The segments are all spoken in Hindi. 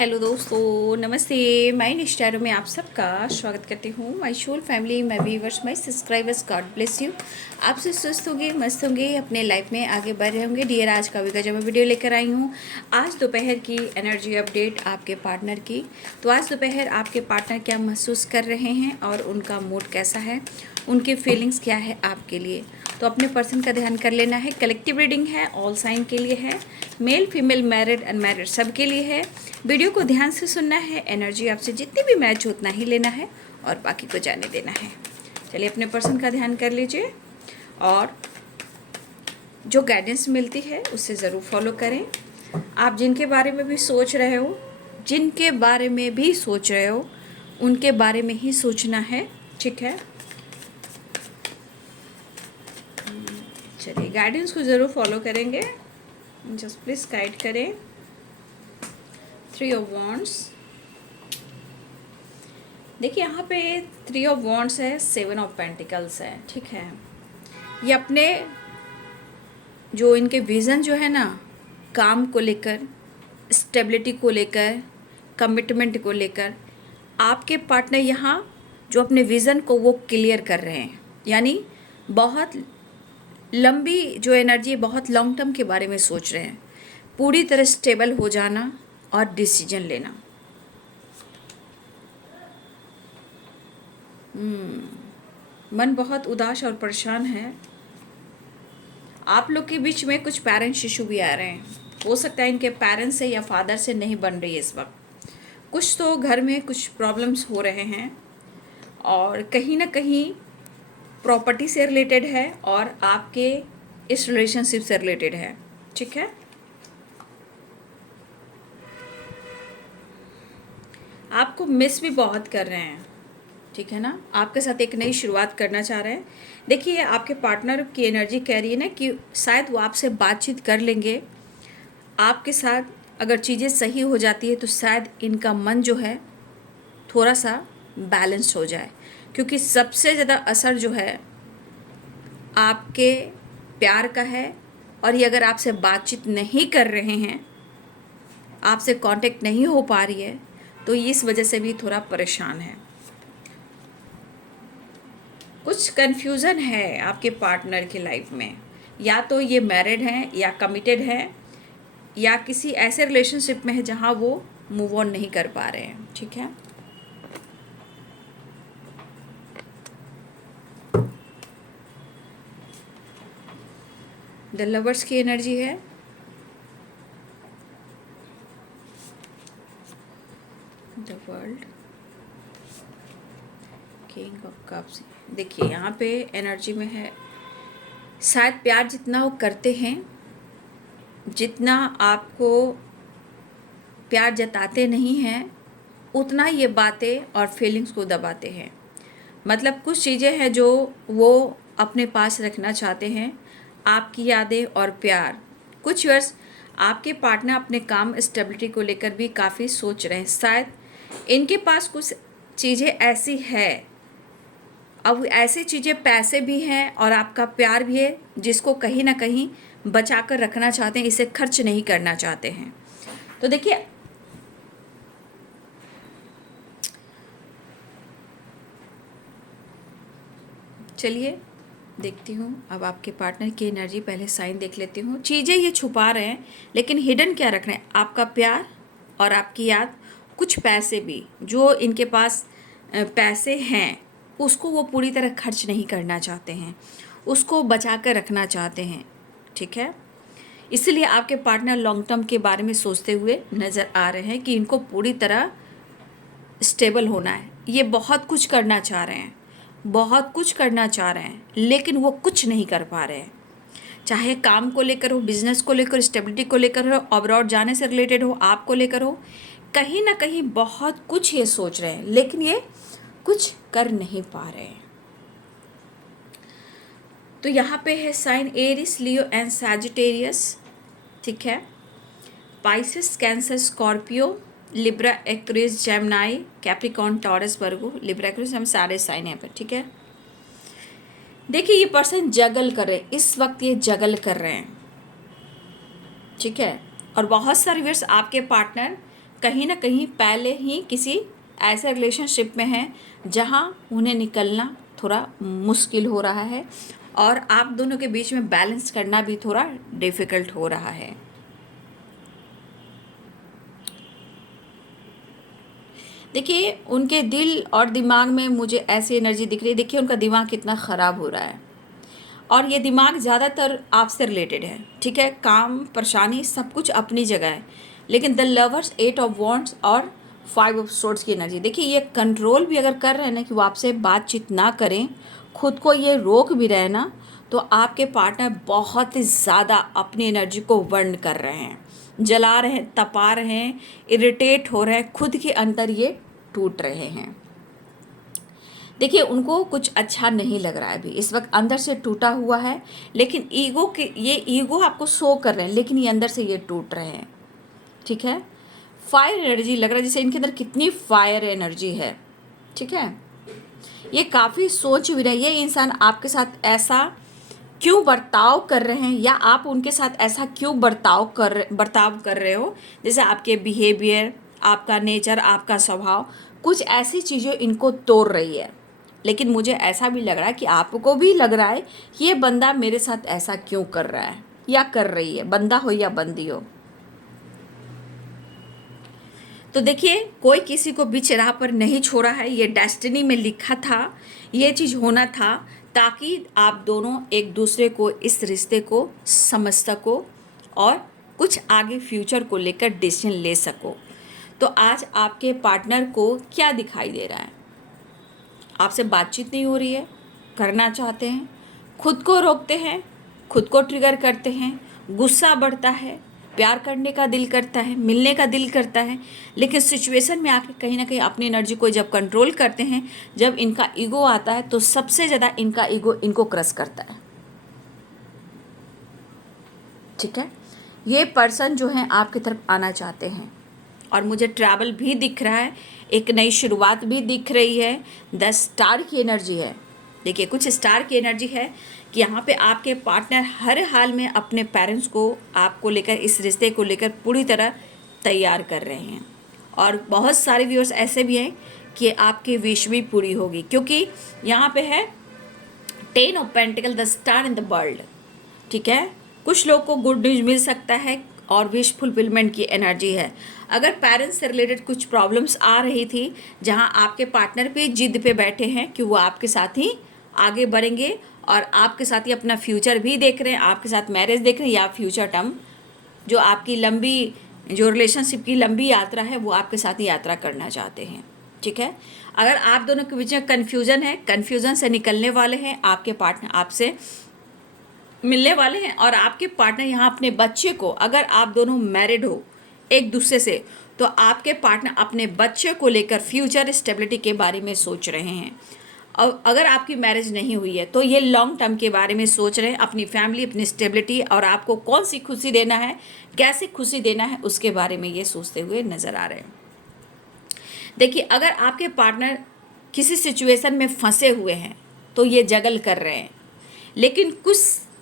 हेलो दोस्तों, नमस्ते। मैं निष्ठारो में आप सबका स्वागत करती हूँ। My soul family, my viewers, my subscribers, god bless you. आप सब स्वस्थ होंगे, मस्त होंगे, अपने लाइफ में आगे बढ़ रहे होंगे। डियर, आज का वीडियो जब मैं वीडियो लेकर आई हूँ, आज दोपहर की एनर्जी अपडेट आपके पार्टनर की। तो आज दोपहर आपके पार्टनर क्या महसूस कर रहे हैं और उनका मूड कैसा है, उनकी फीलिंग्स क्या है आपके लिए। तो अपने पर्सन का ध्यान कर लेना है। कलेक्टिव रीडिंग है, ऑल साइन के लिए है, मेल फीमेल मैरिड अनमैरिड सब के लिए है। वीडियो को ध्यान से सुनना है, एनर्जी आपसे जितनी भी मैच हो उतना ही लेना है और बाकी को जाने देना है। चलिए अपने पर्सन का ध्यान कर लीजिए और जो गाइडेंस मिलती है उससे ज़रूर फॉलो करें। आप जिनके बारे में भी सोच रहे हो, जिनके बारे में भी सोच रहे हो, उनके बारे में ही सोचना है, ठीक है। चलिए गाइडेंस को ज़रूर फॉलो करेंगे। जस्ट प्लीज़ गाइड करें। 3 ऑफ वॉन्ड्स, देखिए यहाँ पे 3 ऑफ वॉन्ड्स है, 7 ऑफ पेंटिकल्स है, ठीक है। ये अपने जो इनके विज़न जो है ना, काम को लेकर, स्टेबिलिटी को लेकर, कमिटमेंट को लेकर, आपके पार्टनर यहाँ जो अपने विज़न को वो क्लियर कर रहे हैं। यानी बहुत लंबी जो एनर्जी, बहुत लॉन्ग टर्म के बारे में सोच रहे हैं, पूरी तरह स्टेबल हो जाना और डिसीजन लेना। मन बहुत उदास और परेशान है। आप लोग के बीच में कुछ पेरेंट्स इशू भी आ रहे हैं। हो सकता है इनके पेरेंट्स से या फादर से नहीं बन रही है इस वक्त। कुछ तो घर में कुछ प्रॉब्लम्स हो रहे हैं और कहीं ना कहीं प्रॉपर्टी से रिलेटेड है और आपके इस रिलेशनशिप से रिलेटेड है, ठीक है। आपको मिस भी बहुत कर रहे हैं, ठीक है ना। आपके साथ एक नई शुरुआत करना चाह रहे हैं। देखिए आपके पार्टनर की एनर्जी कह रही है ना कि शायद वो आपसे बातचीत कर लेंगे। आपके साथ अगर चीज़ें सही हो जाती है तो शायद इनका मन जो है थोड़ा सा बैलेंस हो जाए, क्योंकि सबसे ज़्यादा असर जो है आपके प्यार का है। और ये अगर आपसे बातचीत नहीं कर रहे हैं, आपसे कांटेक्ट नहीं हो पा रही है, तो इस वजह से भी थोड़ा परेशान है। कुछ कन्फ्यूज़न है आपके पार्टनर की लाइफ में। या तो ये मैरिड हैं या कमिटेड हैं या किसी ऐसे रिलेशनशिप में है जहाँ वो मूव ऑन नहीं कर पा रहे हैं, ठीक है। द लवर्स की एनर्जी है, the world, king of cups. देखिए यहाँ पे एनर्जी में है, शायद प्यार जितना वो करते हैं, जितना आपको प्यार जताते नहीं हैं, उतना ये बातें और फीलिंग्स को दबाते हैं। मतलब कुछ चीज़ें हैं जो वो अपने पास रखना चाहते हैं, आपकी यादें और प्यार। कुछ वर्ष आपके पार्टनर अपने काम स्टेबिलिटी को लेकर भी काफ़ी सोच रहे हैं। शायद इनके पास कुछ चीज़ें ऐसी है, अब ऐसी चीज़ें पैसे भी हैं और आपका प्यार भी है, जिसको कहीं ना कहीं बचा कर रखना चाहते हैं, इसे खर्च नहीं करना चाहते हैं। तो देखिए चलिए देखती हूँ अब आपके पार्टनर की एनर्जी। पहले साइन देख लेती हूँ। चीज़ें ये छुपा रहे हैं लेकिन हिडन क्या रख रहे हैं, आपका प्यार और आपकी याद, कुछ पैसे भी जो इनके पास पैसे हैं उसको वो पूरी तरह खर्च नहीं करना चाहते हैं, उसको बचा कर रखना चाहते हैं, ठीक है। इसलिए आपके पार्टनर लॉन्ग टर्म के बारे में सोचते हुए नज़र आ रहे हैं कि इनको पूरी तरह स्टेबल होना है। ये बहुत कुछ करना चाह रहे हैं, बहुत कुछ करना चाह रहे हैं, लेकिन वो कुछ नहीं कर पा रहे हैं। चाहे काम को लेकर हो, बिजनेस को लेकर, स्टेबिलिटी को लेकर हो, अब्रॉड जाने से रिलेटेड हो, आपको लेकर हो, कहीं ना कहीं बहुत कुछ ये सोच रहे हैं लेकिन ये कुछ कर नहीं पा रहे हैं। तो यहाँ पे है sign Aries, Leo and Sagittarius, ठीक है। Pisces, Cancer, Scorpio, Libra, Aquarius, Gemini, Capricorn, Taurus, Virgo, Libra, Aquarius, हम सारे साइन यहाँ पर, ठीक है। देखिए ये पर्सन जगल कर रहे हैं इस वक्त, ये जगल कर रहे हैं, ठीक है। और बहुत सारे व्यूअर्स आपके पार्टनर कहीं ना कहीं पहले ही किसी ऐसे रिलेशनशिप में हैं जहां उन्हें निकलना थोड़ा मुश्किल हो रहा है और आप दोनों के बीच में बैलेंस करना भी थोड़ा डिफ़िकल्ट हो रहा है। देखिए, उनके दिल और दिमाग में मुझे ऐसी एनर्जी दिख रही है। देखिए उनका दिमाग कितना ख़राब हो रहा है और ये दिमाग ज़्यादातर आपसे रिलेटेड है, ठीक है। काम, परेशानी सब कुछ अपनी जगह है, लेकिन द लवर्स, 8 ऑफ वॉन्ड्स और 5 ऑफ सोर्ड्स की एनर्जी। देखिए ये कंट्रोल भी अगर कर रहे हैं ना कि वो आपसे बातचीत ना करें, खुद को ये रोक भी रहे ना, तो आपके पार्टनर बहुत ही ज़्यादा अपनी एनर्जी को बर्न कर रहे हैं, जला रहे हैं, तपा रहे हैं, इरिटेट हो रहे हैं, खुद के अंदर ये टूट रहे हैं। देखिए उनको कुछ अच्छा नहीं लग रहा है अभी इस वक्त, अंदर से टूटा हुआ है, लेकिन ये ईगो आपको शो कर रहे हैं, लेकिन ये अंदर से ये टूट रहे हैं, ठीक है। फायर एनर्जी लग रहा है, जैसे इनके अंदर कितनी फायर एनर्जी है, ठीक है। ये काफ़ी सोच भी रहे हैं, ये इंसान आपके साथ ऐसा क्यों बर्ताव कर रहे हैं या आप उनके साथ ऐसा क्यों बर्ताव कर रहे हो। जैसे आपके बिहेवियर, आपका नेचर, आपका स्वभाव, कुछ ऐसी चीज़ें इनको तोड़ रही है। लेकिन मुझे ऐसा भी लग रहा है कि आपको भी लग रहा है कि ये बंदा मेरे साथ ऐसा क्यों कर रहा है या कर रही है, बंदा हो या बंदी हो। तो देखिए कोई किसी को बीच राह पर नहीं छोड़ा है, ये डेस्टिनी में लिखा था, ये चीज़ होना था ताकि आप दोनों एक दूसरे को, इस रिश्ते को समझ सको और कुछ आगे फ्यूचर को लेकर डिसीजन ले सको। तो आज आपके पार्टनर को क्या दिखाई दे रहा है? आपसे बातचीत नहीं हो रही है, करना चाहते हैं, खुद को रोकते हैं, खुद को ट्रिगर करते हैं, गुस्सा बढ़ता है, प्यार करने का दिल करता है, मिलने का दिल करता है, लेकिन सिचुएशन में आके कहीं ना कहीं अपनी एनर्जी को जब कंट्रोल करते हैं, जब इनका ईगो आता है, तो सबसे ज़्यादा इनका ईगो इनको क्रश करता है, ठीक है। ये पर्सन जो है आपकी तरफ आना चाहते हैं और मुझे ट्रैवल भी दिख रहा है, एक नई शुरुआत भी दिख रही है। 10 स्टार की एनर्जी है। देखिए कुछ स्टार की एनर्जी है कि यहाँ पे आपके पार्टनर हर हाल में अपने पेरेंट्स को, आपको लेकर, इस रिश्ते को लेकर पूरी तरह तैयार कर रहे हैं। और बहुत सारे व्यूअर्स ऐसे भी हैं कि आपकी विश भी पूरी होगी, क्योंकि यहाँ पे है 10 of pentacle, the star in the world, ठीक है। कुछ लोग को गुड न्यूज़ मिल सकता है और विश फुलफिलमेंट की एनर्जी है। अगर पेरेंट्स से रिलेटेड कुछ प्रॉब्लम्स आ रही थी, जहां आपके पार्टनर भी जिद पे बैठे हैं कि वो आपके साथ ही आगे बढ़ेंगे और आपके साथ ही अपना फ्यूचर भी देख रहे हैं, आपके साथ मैरिज देख रहे हैं या फ्यूचर टर्म, जो आपकी लंबी, जो रिलेशनशिप की लंबी यात्रा है, वो आपके साथ ही यात्रा करना चाहते हैं, ठीक है। अगर आप दोनों के बीच में कन्फ्यूज़न है, कन्फ्यूज़न से निकलने वाले हैं, आपके पार्टनर आपसे मिलने वाले हैं और आपके पार्टनर यहाँ अपने बच्चे को, अगर आप दोनों मैरिड हो एक दूसरे से, तो आपके पार्टनर अपने बच्चे को लेकर फ्यूचर स्टेबिलिटी के बारे में सोच रहे हैं। और अगर आपकी मैरिज नहीं हुई है तो ये लॉन्ग टर्म के बारे में सोच रहे हैं, अपनी फैमिली, अपनी स्टेबिलिटी और आपको कौन सी खुशी देना है, कैसे खुशी देना है, उसके बारे में ये सोचते हुए नज़र आ रहे हैं। देखिए अगर आपके पार्टनर किसी सिचुएशन में फंसे हुए हैं तो ये जगल कर रहे हैं, लेकिन कुछ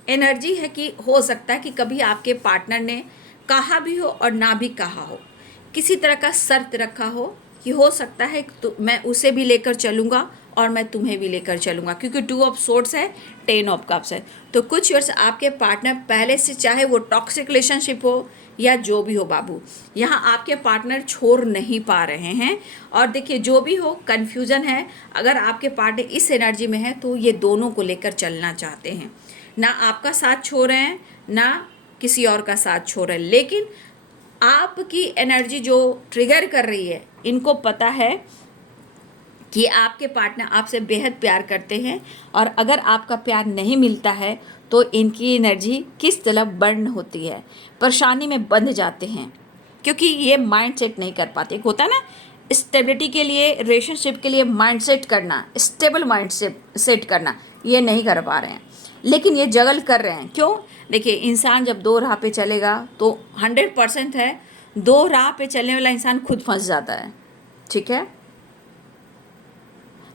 एनर्जी है कि हो सकता है कि कभी आपके पार्टनर ने कहा भी हो और ना भी कहा हो, किसी तरह का शर्त रखा हो कि हो सकता है तो मैं उसे भी लेकर चलूँगा और मैं तुम्हें भी लेकर चलूँगा, क्योंकि 2 ऑफ सोर्ड्स है, 10 ऑफ कप्स है। तो कुछ वर्ष आपके पार्टनर पहले से, चाहे वो टॉक्सिक रिलेशनशिप हो या जो भी हो बाबू, यहाँ आपके पार्टनर छोड़ नहीं पा रहे हैं। और देखिए जो भी हो, कन्फ्यूज़न है, अगर आपके पार्टनर इस एनर्जी में है तो ये दोनों को लेकर चलना चाहते हैं, ना आपका साथ छोड़ रहे हैं ना किसी और का साथ छोड़ रहे हैं, लेकिन आपकी एनर्जी जो ट्रिगर कर रही है, इनको पता है कि आपके पार्टनर आपसे बेहद प्यार करते हैं और अगर आपका प्यार नहीं मिलता है तो इनकी एनर्जी किस तरह बर्न होती है, परेशानी में बंध जाते हैं, क्योंकि ये माइंड सेट नहीं कर पाते। एक होता है ना स्टेबिलिटी के लिए, रिलेशनशिप के लिए माइंड सेट करना, स्टेबल माइंड सेट करना, ये नहीं कर पा रहे हैं, लेकिन ये जगल कर रहे हैं। क्यों? देखिए इंसान जब 2 राह पे चलेगा तो 100% है, 2 राह पे चलने वाला इंसान खुद फंस जाता है, ठीक है।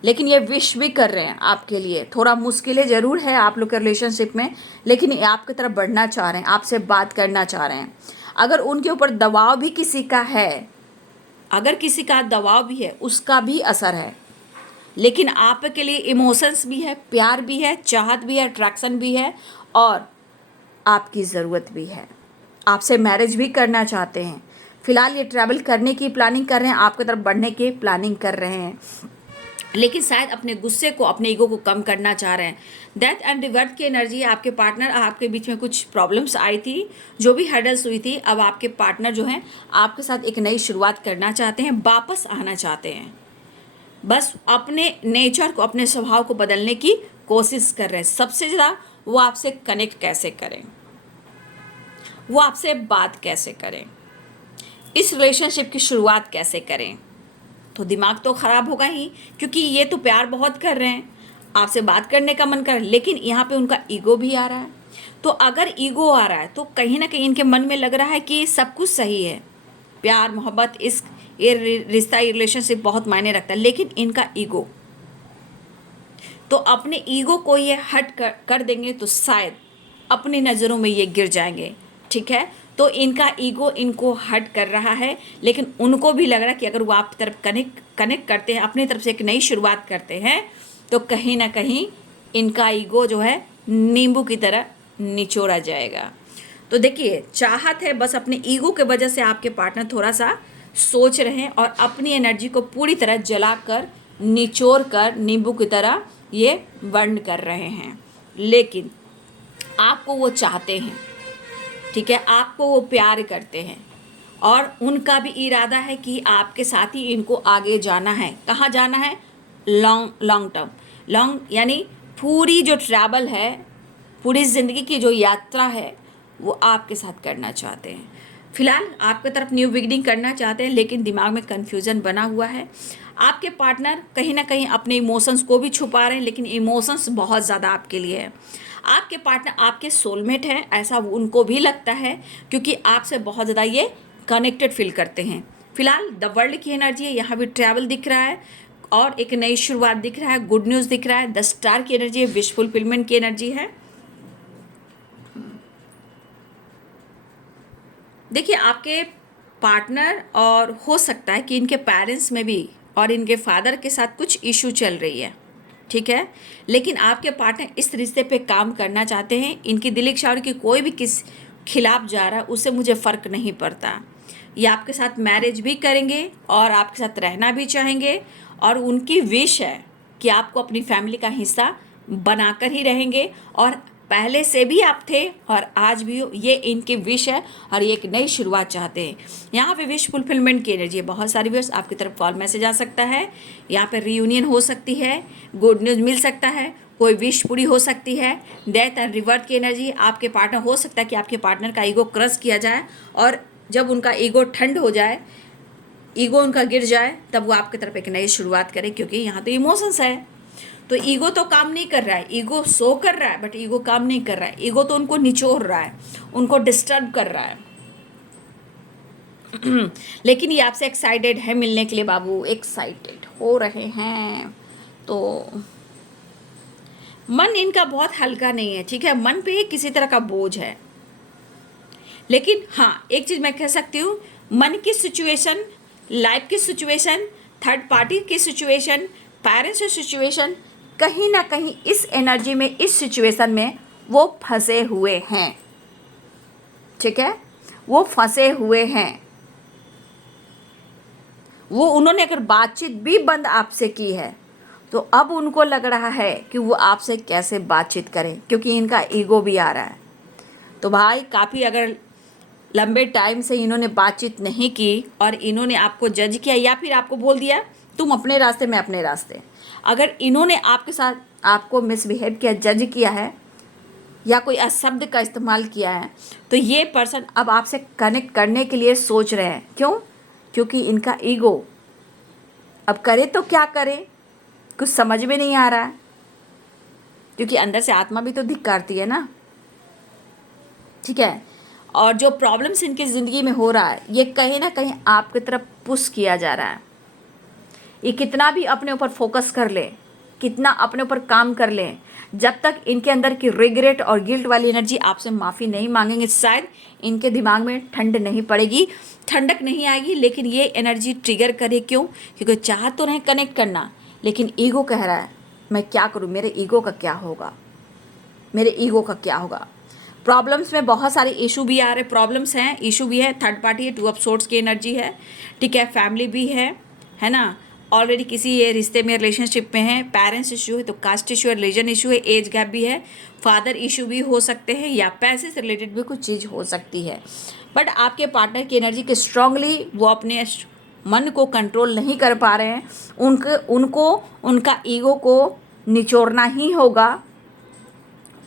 लेकिन ये विश भी कर रहे हैं आपके लिए, थोड़ा मुश्किलें ज़रूर है आप लोग के रिलेशनशिप में, लेकिन ये आपकी तरफ बढ़ना चाह रहे हैं, आपसे बात करना चाह रहे हैं। अगर उनके ऊपर दबाव भी किसी का है अगर किसी का दबाव भी है उसका भी असर है, लेकिन आपके लिए इमोशंस भी है, प्यार भी है, चाहत भी है, अट्रैक्शन भी है और आपकी ज़रूरत भी है। आपसे मैरिज भी करना चाहते हैं। फिलहाल ये ट्रैवल करने की प्लानिंग कर रहे हैं, आपकी तरफ बढ़ने की प्लानिंग कर रहे हैं, लेकिन शायद अपने गुस्से को, अपने ईगो को कम करना चाह रहे हैं। डेथ एंड रिवर्थ की एनर्जी, आपके पार्टनर, आपके बीच में कुछ प्रॉब्लम्स आई थी, जो भी हर्डल्स हुई थी, अब आपके पार्टनर जो हैं आपके साथ एक नई शुरुआत करना चाहते हैं, वापस आना चाहते हैं। बस अपने नेचर को, अपने स्वभाव को बदलने की कोशिश कर रहे हैं। सबसे ज़्यादा वो आपसे कनेक्ट कैसे करें, वो आपसे बात कैसे करें, इस रिलेशनशिप की शुरुआत कैसे करें। तो दिमाग तो ख़राब होगा ही, क्योंकि ये तो प्यार बहुत कर रहे हैं, आपसे बात करने का मन कर, लेकिन यहाँ पे उनका ईगो भी आ रहा है। तो अगर ईगो आ रहा है तो कहीं ना कहीं इनके मन में लग रहा है कि सब कुछ सही है, प्यार, मोहब्बत, इश्क, ये रिश्ता, ये रिलेशनशिप बहुत मायने रखता है, लेकिन इनका ईगो, तो अपने ईगो को ये हट कर देंगे तो शायद अपनी नज़रों में ये गिर जाएंगे। ठीक है, तो इनका ईगो इनको हट कर रहा है, लेकिन उनको भी लग रहा है कि अगर वो आपकी तरफ कनेक्ट करते हैं, अपनी तरफ से एक नई शुरुआत करते हैं, तो कहीं ना कहीं इनका ईगो जो है नींबू की तरह निचोड़ा जाएगा। तो देखिए, चाहत है, बस अपने ईगो के वजह से आपके पार्टनर थोड़ा सा सोच रहे हैं और अपनी एनर्जी को पूरी तरह जलाकर, निचोड़ कर नींबू की तरह ये बर्न कर रहे हैं, लेकिन आपको वो चाहते हैं। ठीक है, आपको वो प्यार करते हैं और उनका भी इरादा है कि आपके साथ ही इनको आगे जाना है। कहाँ जाना है? लॉन्ग टर्म, लॉन्ग यानी पूरी जो ट्रैवल है, पूरी ज़िंदगी की जो यात्रा है, वो आपके साथ करना चाहते हैं। फिलहाल आपके तरफ न्यू बिगिनिंग करना चाहते हैं, लेकिन दिमाग में कन्फ्यूज़न बना हुआ है। आपके पार्टनर कहीं ना कहीं अपने इमोशंस को भी छुपा रहे हैं, लेकिन इमोशंस बहुत ज़्यादा आपके लिए है। आपके पार्टनर आपके सोलमेट हैं, ऐसा उनको भी लगता है, क्योंकि आपसे बहुत ज़्यादा ये कनेक्टेड फील करते हैं। फिलहाल द वर्ल्ड की एनर्जी है, यहाँ भी ट्रैवल दिख रहा है और एक नई शुरुआत दिख रहा है, गुड न्यूज़ दिख रहा है। द स्टार की एनर्जी है, विश फुलफिलमेंट की एनर्जी है। देखिए, आपके पार्टनर और हो सकता है कि इनके पेरेंट्स में भी और इनके फादर के साथ कुछ इशू चल रही है। ठीक है, लेकिन आपके पार्टनर इस रिश्ते पे काम करना चाहते हैं। इनकी दिल इच्छा और कि कोई भी किस खिलाफ जा रहा है उससे मुझे फ़र्क नहीं पड़ता। ये आपके साथ मैरिज भी करेंगे और आपके साथ रहना भी चाहेंगे, और उनकी विश है कि आपको अपनी फैमिली का हिस्सा बनाकर ही रहेंगे, और पहले से भी आप थे और आज भी हो, ये इनकी विश है और ये एक नई शुरुआत चाहते हैं। यहाँ पे विश फुलफिलमेंट की एनर्जी है। बहुत सारी व्यूअर्स आपकी तरफ कॉल मैसेज आ सकता है, यहाँ पे रीयूनियन हो सकती है, गुड न्यूज़ मिल सकता है, कोई विश पूरी हो सकती है। डेथ एंड रिवर्थ की एनर्जी, आपके पार्टनर, हो सकता है कि आपके पार्टनर का ईगो क्रश किया जाए, और जब उनका ईगो ठंड हो जाए, ईगो उनका गिर जाए, तब वो आपकी तरफ एक नई शुरुआत करे, क्योंकि यहाँ तो इमोशंस है। तो ईगो तो काम नहीं कर रहा है, ईगो सो कर रहा है, बट ईगो काम नहीं कर रहा है। ईगो तो उनको निचोड़ रहा है, उनको डिस्टर्ब कर रहा है। लेकिन ये आपसे एक्साइटेड है मिलने के लिए बाबू, एक्साइटेड हो रहे हैं। तो मन इनका बहुत हल्का नहीं है। ठीक है, मन पे किसी तरह का बोझ है, लेकिन हाँ, एक चीज़ मैं कह सकती हूँ, मन की सिचुएशन, लाइफ की सिचुएशन, थर्ड पार्टी की सिचुएशन, पेरेंट्स की सिचुएशन, कहीं ना कहीं इस एनर्जी में, इस सिचुएशन में वो फंसे हुए हैं। ठीक है, वो फंसे हुए हैं। वो उन्होंने अगर बातचीत भी बंद आपसे की है, तो अब उनको लग रहा है कि वो आपसे कैसे बातचीत करें, क्योंकि इनका ईगो भी आ रहा है। तो भाई, काफ़ी अगर लंबे टाइम से इन्होंने बातचीत नहीं की और इन्होंने आपको जज किया, या फिर आपको बोल दिया तुम अपने रास्ते मैं अपने रास्ते, अगर इन्होंने आपके साथ आपको मिसबिहेव किया, जज किया है, या कोई अशब्द का इस्तेमाल किया है, तो ये पर्सन अब आपसे कनेक्ट करने के लिए सोच रहे हैं। क्यों? क्योंकि इनका ईगो, अब करे तो क्या करे, कुछ समझ में नहीं आ रहा है, क्योंकि अंदर से आत्मा भी तो धिक्कारती है ना। ठीक है, और जो प्रॉब्लम्स इनकी ज़िंदगी में हो रहा है, ये कहीं ना कहीं आपकी तरफ पुश किया जा रहा है। ये कितना भी अपने ऊपर फोकस कर ले, कितना अपने ऊपर काम कर लें, जब तक इनके अंदर की रिग्रेट और गिल्ट वाली एनर्जी आपसे माफ़ी नहीं मांगेंगे, शायद इनके दिमाग में ठंड नहीं पड़ेगी, ठंडक नहीं आएगी। लेकिन ये एनर्जी ट्रिगर करे क्यों? क्योंकि चाह तो रहे कनेक्ट करना, लेकिन ईगो कह रहा है मैं क्या करूँ, मेरे ईगो का क्या होगा, मेरे ईगो का क्या होगा। प्रॉब्लम्स में बहुत सारे इशू भी आ रहे, प्रॉब्लम्स हैं, इशू भी है, थर्ड पार्टी है, टू ऑफ सोर्ड्स की एनर्जी है, ठीक है, फैमिली भी है ना, ऑलरेडी किसी ये रिश्ते में रिलेशनशिप में है, पेरेंट्स इशू है तो कास्ट इशू है, रिलीजन इशू है, एज गैप भी है, फादर इशू भी हो सकते हैं, या पैसे से रिलेटेड भी कुछ चीज़ हो सकती है। बट आपके पार्टनर की एनर्जी के स्ट्रांगली वो अपने मन को कंट्रोल नहीं कर पा रहे हैं, उनको उनका ईगो को निचोड़ना ही होगा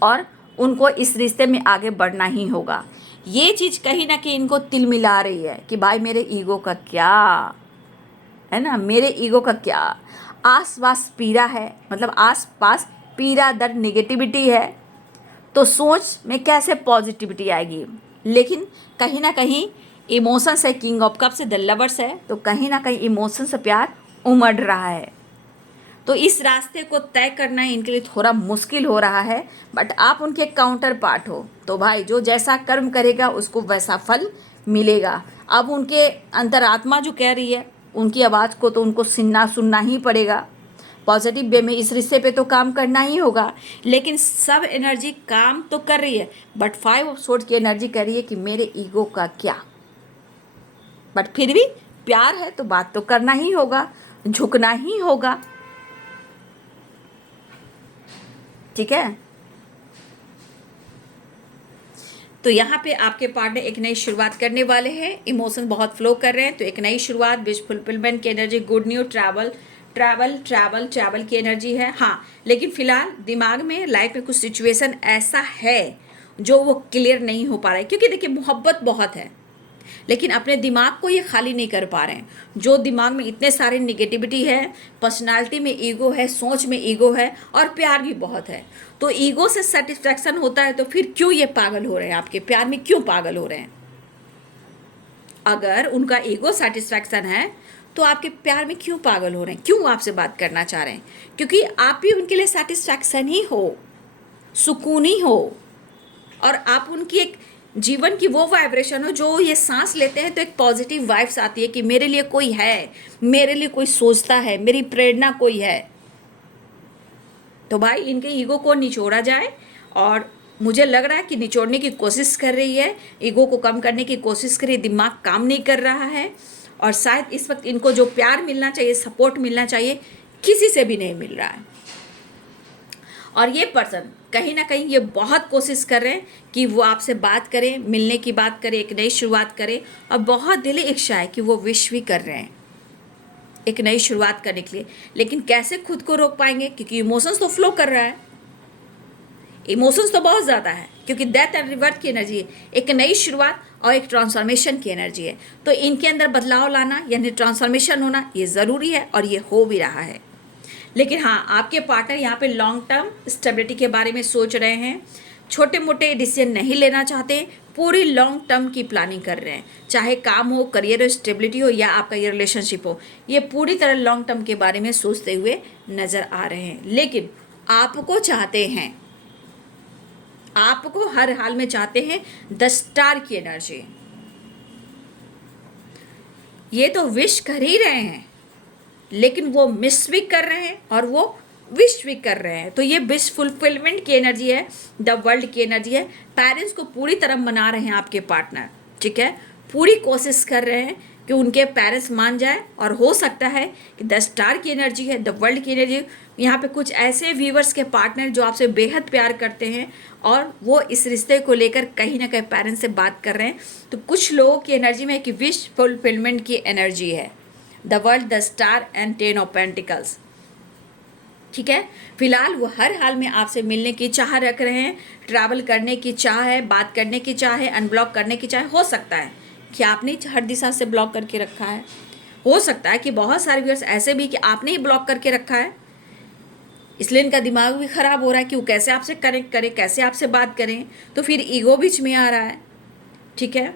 और उनको इस रिश्ते में आगे बढ़ना ही होगा। ये चीज़ कहीं ना कहीं इनको तिल मिला रही है कि भाई मेरे ईगो का क्या है ना, मेरे ईगो का क्या। आस पास पीड़ा है, मतलब आस पास पीड़ा दर्द निगेटिविटी है, तो सोच में कैसे पॉजिटिविटी आएगी। लेकिन कहीं ना कहीं इमोशंस है, king of cups the lovers है, तो कहीं ना कहीं इमोशन से प्यार उमड़ रहा है। तो इस रास्ते को तय करना इनके लिए थोड़ा मुश्किल हो रहा है। बट आप उनके काउंटर पार्ट हो, तो भाई जो जैसा कर्म करेगा उसको वैसा फल मिलेगा। अब उनके अंतरात्मा जो कह रही है, उनकी आवाज़ को तो उनको सुनना ही पड़ेगा। पॉजिटिव वे में इस रिश्ते पे तो काम करना ही होगा। लेकिन सब एनर्जी काम तो कर रही है, बट 5 ऑफ सोर्ड्स की एनर्जी कह रही है कि मेरे ईगो का क्या। बट फिर भी प्यार है तो बात तो करना ही होगा, झुकना ही होगा, ठीक है। तो यहाँ पे आपके पार्टनर एक नई शुरुआत करने वाले हैं, इमोशन बहुत फ्लो कर रहे हैं, तो एक नई शुरुआत, विश फुलफिलमेंट की एनर्जी, गुड न्यूज, ट्रैवल की एनर्जी है। हाँ, लेकिन फिलहाल दिमाग में लाइफ में कुछ सिचुएशन ऐसा है जो वो क्लियर नहीं हो पा रहा है, क्योंकि देखिए मोहब्बत बहुत है, लेकिन अपने दिमाग को ये खाली नहीं कर पा रहे हैं। जो दिमाग में इतने सारे निगेटिविटी है, पर्सनालिटी में ईगो है, सोच में ईगो है, और प्यार भी बहुत है। तो ईगो से सेटिस्फैक्शन होता है, तो फिर क्यों ये पागल हो रहे हैं, आपके प्यार में क्यों पागल हो रहे हैं? अगर उनका ईगो सेटिस्फैक्शन है तो आपके प्यार में क्यों पागल हो रहे हैं, क्यों आपसे बात करना चाह रहे हैं? क्योंकि आप भी उनके लिए सेटिस्फैक्शन ही हो, सुकून ही हो, और आप उनकी एक जीवन की वो वाइब्रेशन हो जो ये सांस लेते हैं तो एक पॉजिटिव वाइब्स आती है कि मेरे लिए कोई है, मेरे लिए कोई सोचता है, मेरी प्रेरणा कोई है। तो भाई इनके ईगो को निचोड़ा जाए, और मुझे लग रहा है कि निचोड़ने की कोशिश कर रही है, ईगो को कम करने की कोशिश कर रही है, दिमाग काम नहीं कर रहा है, और शायद इस वक्त इनको जो प्यार मिलना चाहिए, सपोर्ट मिलना चाहिए, किसी से भी नहीं मिल रहा है। और ये पर्सन कहीं ना कहीं ये बहुत कोशिश कर रहे हैं कि वो आपसे बात करें, मिलने की बात करें, एक नई शुरुआत करें, और बहुत दिली इच्छा है कि वो विश भी कर रहे हैं एक नई शुरुआत करने के लिए। लेकिन कैसे खुद को रोक पाएंगे, क्योंकि इमोशंस तो फ्लो कर रहा है, इमोशंस तो बहुत ज़्यादा है, क्योंकि डेथ एंड रिबर्थ की एनर्जी है, एक नई शुरुआत और एक ट्रांसफॉर्मेशन की एनर्जी है। तो इनके अंदर बदलाव लाना यानी ट्रांसफॉर्मेशन होना ये ज़रूरी है, और ये हो भी रहा है। लेकिन हाँ, आपके पार्टनर यहाँ पे लॉन्ग टर्म स्टेबिलिटी के बारे में सोच रहे हैं, छोटे मोटे डिसीजन नहीं लेना चाहते, पूरी लॉन्ग टर्म की प्लानिंग कर रहे हैं। चाहे काम हो, करियर हो, स्टेबिलिटी हो, या आपका ये रिलेशनशिप हो, ये पूरी तरह लॉन्ग टर्म के बारे में सोचते हुए नज़र आ रहे हैं। लेकिन आपको चाहते हैं, आपको हर हाल में चाहते हैं 10 स्टार की एनर्जी। ये तो विश कर ही रहे हैं, लेकिन वो मिस भी कर रहे हैं और वो विश भी कर रहे हैं। तो ये विश फुलफिलमेंट की एनर्जी है, द वर्ल्ड की एनर्जी है। पेरेंट्स को पूरी तरह मना रहे हैं आपके पार्टनर, ठीक है, पूरी कोशिश कर रहे हैं कि उनके पेरेंट्स मान जाए, और हो सकता है कि 10 स्टार की एनर्जी है, द वर्ल्ड की एनर्जी। यहाँ पे कुछ ऐसे व्यूवर्स के पार्टनर जो आपसे बेहद प्यार करते हैं, और वो इस रिश्ते को लेकर कहीं ना कहीं पेरेंट्स से बात कर रहे हैं। तो कुछ लोगों की एनर्जी में कि विश फुलफिलमेंट की एनर्जी है, the world, the star and 10 of pentacles, ठीक है। फिलहाल वो हर हाल में आपसे मिलने की चाह रख रहे हैं, ट्रैवल करने की चाह है, बात करने की चाह है, अनब्लॉक करने की चाह। हो सकता है कि आपने हर दिशा से ब्लॉक करके रखा है, हो सकता है कि बहुत सारे व्यूअर्स ऐसे भी कि आपने ही ब्लॉक करके रखा है, इसलिए इनका दिमाग भी ख़राब हो रहा है कि वो कैसे आपसे कनेक्ट करें, कैसे आपसे बात करें। तो फिर ईगो बीच में आ रहा है, ठीक है।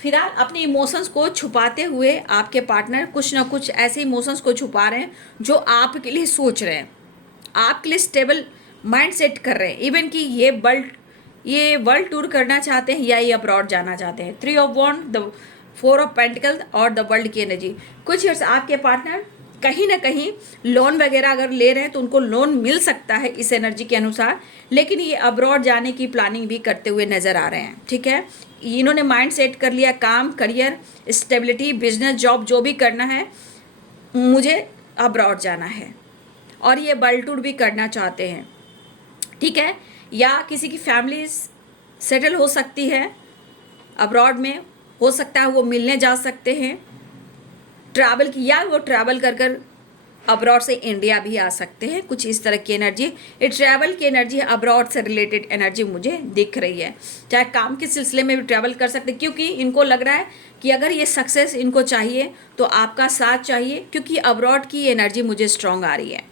फिलहाल अपने इमोशंस को छुपाते हुए आपके पार्टनर कुछ ना कुछ ऐसे इमोशंस को छुपा रहे हैं जो आपके लिए सोच रहे हैं, आपके लिए स्टेबल माइंड सेट कर रहे हैं, इवन कि ये वर्ल्ड टूर करना चाहते हैं या ये अब्रॉड जाना चाहते हैं। 3 of wand, the 4 of pentacle और द वर्ल्ड की एनर्जी। कुछ ईयर्स आपके पार्टनर कहीं ना कहीं लोन वगैरह अगर ले रहे हैं तो उनको लोन मिल सकता है इस एनर्जी के अनुसार, लेकिन ये अब्रॉड जाने की प्लानिंग भी करते हुए नजर आ रहे हैं। ठीक है, इन्होंने माइंड सेट कर लिया, काम, करियर, स्टेबिलिटी, बिजनेस, जॉब जो भी करना है, मुझे अब्रॉड जाना है, और ये वर्ल्ड टूर भी करना चाहते हैं। ठीक है, या किसी की फैमिली सेटल हो सकती है अब्रॉड में, हो सकता है वो मिलने जा सकते हैं, ट्रैवल की, या वो ट्रैवल कर कर अब्रॉड से इंडिया भी आ सकते हैं। कुछ इस तरह की एनर्जी, ये ट्रैवल की एनर्जी है, अब्रॉड से रिलेटेड एनर्जी मुझे दिख रही है। चाहे काम के सिलसिले में भी ट्रैवल कर सकते हैं, क्योंकि इनको लग रहा है कि अगर ये सक्सेस इनको चाहिए तो आपका साथ चाहिए, क्योंकि अब्रॉड की एनर्जी मुझे स्ट्रांग आ रही है।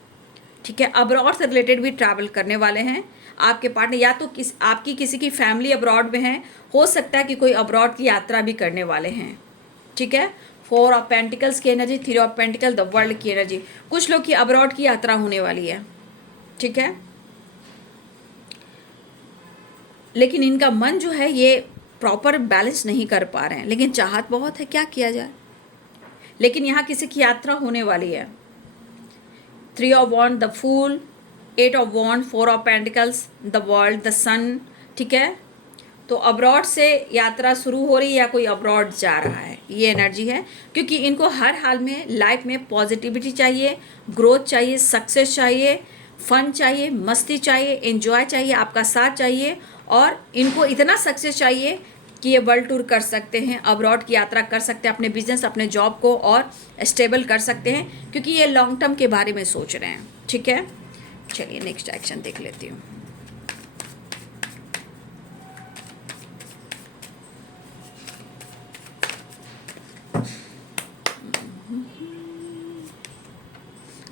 ठीक है, अब्रॉड से रिलेटेड भी ट्रैवल करने वाले हैं आपके पार्टनर, या तो आपकी किसी की फैमिली अब्रॉड में है, हो सकता है कि कोई अब्रॉड की यात्रा भी करने वाले हैं। ठीक है, 4 ऑफ पेंटिकल्स की energy, 3 of pentacle, the world की एनर्जी। कुछ लोग की अब्रॉड की यात्रा होने वाली है। ठीक है, लेकिन इनका मन जो है ये प्रॉपर बैलेंस नहीं कर पा रहे हैं, लेकिन चाहत बहुत है, क्या किया जाए। लेकिन यहाँ किसी की यात्रा होने वाली है। 3 of wand, the fool, 8 of wand, 4 of pentacles, the world, the sun. ठीक है, तो अब्रॉड से यात्रा शुरू हो रही है या कोई अब्रॉड जा रहा है, ये एनर्जी है। क्योंकि इनको हर हाल में लाइफ में पॉजिटिविटी चाहिए, ग्रोथ चाहिए, सक्सेस चाहिए, फन चाहिए, मस्ती चाहिए, एंजॉय चाहिए, आपका साथ चाहिए, और इनको इतना सक्सेस चाहिए कि ये वर्ल्ड टूर कर सकते हैं, अब्रॉड की यात्रा कर सकते हैं, अपने बिजनेस, अपने जॉब को और स्टेबल कर सकते हैं, क्योंकि ये लॉन्ग टर्म के बारे में सोच रहे हैं। ठीक है, चलिए नेक्स्ट एक्शन देख लेती हूँ।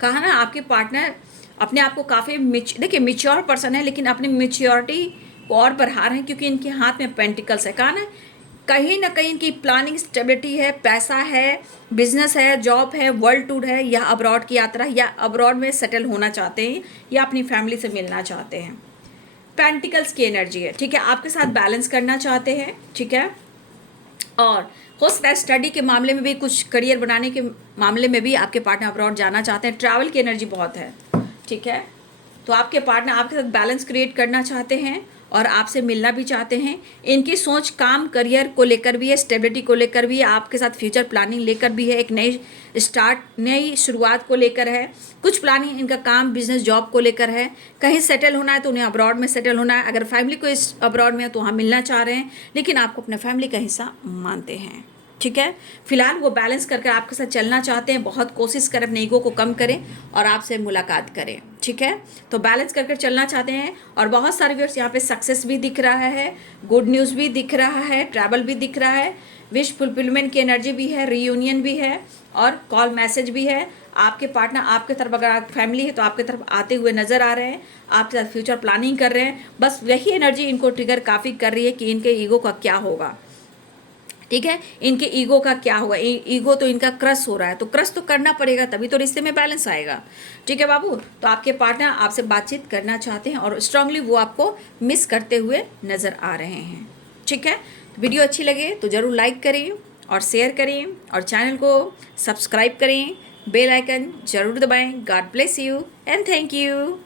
कहा ना, आपके पार्टनर अपने आप को काफ़ी देखिए मिच्योर पर्सन है, लेकिन अपनी मिच्योरिटी को और बढ़ा रहे हैं, क्योंकि इनके हाथ में पेंटिकल्स है। कहा ना कहीं इनकी प्लानिंग, स्टेबिलिटी है, पैसा है, बिजनेस है, जॉब है, वर्ल्ड टूर है, या अब्रॉड की यात्रा, या अब्रॉड में सेटल होना चाहते हैं, या अपनी फैमिली से मिलना चाहते हैं। पेंटिकल्स की एनर्जी है। ठीक है, आपके साथ बैलेंस करना चाहते हैं। ठीक है, और हो सकता है स्टडी के मामले में भी, कुछ करियर बनाने के मामले में भी आपके पार्टनर अब्रॉड जाना चाहते हैं। ट्रैवल की एनर्जी बहुत है। ठीक है, तो आपके पार्टनर आपके साथ बैलेंस क्रिएट करना चाहते हैं और आपसे मिलना भी चाहते हैं। इनकी सोच काम, करियर को लेकर भी है, स्टेबिलिटी को लेकर भी है, आपके साथ फ्यूचर प्लानिंग लेकर भी है, एक नई स्टार्ट, नई शुरुआत को लेकर है। कुछ प्लानिंग इनका काम, बिजनेस, जॉब को लेकर है। कहीं सेटल होना है तो उन्हें अब्रॉड में सेटल होना है। अगर फैमिली को इस अब्रॉड में है तो वहाँ मिलना चाह रहे हैं, लेकिन आपको अपने फैमिली का हिस्सा मानते हैं। ठीक है, फिलहाल वो बैलेंस करके आपके साथ चलना चाहते हैं। बहुत कोशिश करें, अपने ईगो को कम करें और आपसे मुलाकात करें। ठीक है, तो बैलेंस करके चलना चाहते हैं। और बहुत सारे व्यूअर्स यहाँ पे सक्सेस भी दिख रहा है, गुड न्यूज़ भी दिख रहा है, ट्रैवल भी दिख रहा है, विश फुलफिलमेंट की एनर्जी भी है, रीयूनियन भी है, और कॉल मैसेज भी है। आपके पार्टनर आपके तरफ, अगर आप फैमिली है तो आपके तरफ आते हुए नजर आ रहे हैं, आपके साथ फ्यूचर प्लानिंग कर रहे हैं। बस वही एनर्जी इनको ट्रिगर काफ़ी कर रही है कि इनके ईगो का क्या होगा। ठीक है, इनके ईगो का क्या होगा। ईगो तो इनका क्रश हो रहा है, तो क्रश तो करना पड़ेगा, तभी तो रिश्ते में बैलेंस आएगा। ठीक है बाबू, तो आपके पार्टनर आपसे बातचीत करना चाहते हैं और स्ट्रांगली वो आपको मिस करते हुए नज़र आ रहे हैं। ठीक है, वीडियो अच्छी लगे तो ज़रूर लाइक करें और शेयर करें और चैनल को सब्सक्राइब करें, बेल आइकन जरूर दबाएं। God bless you and thank you.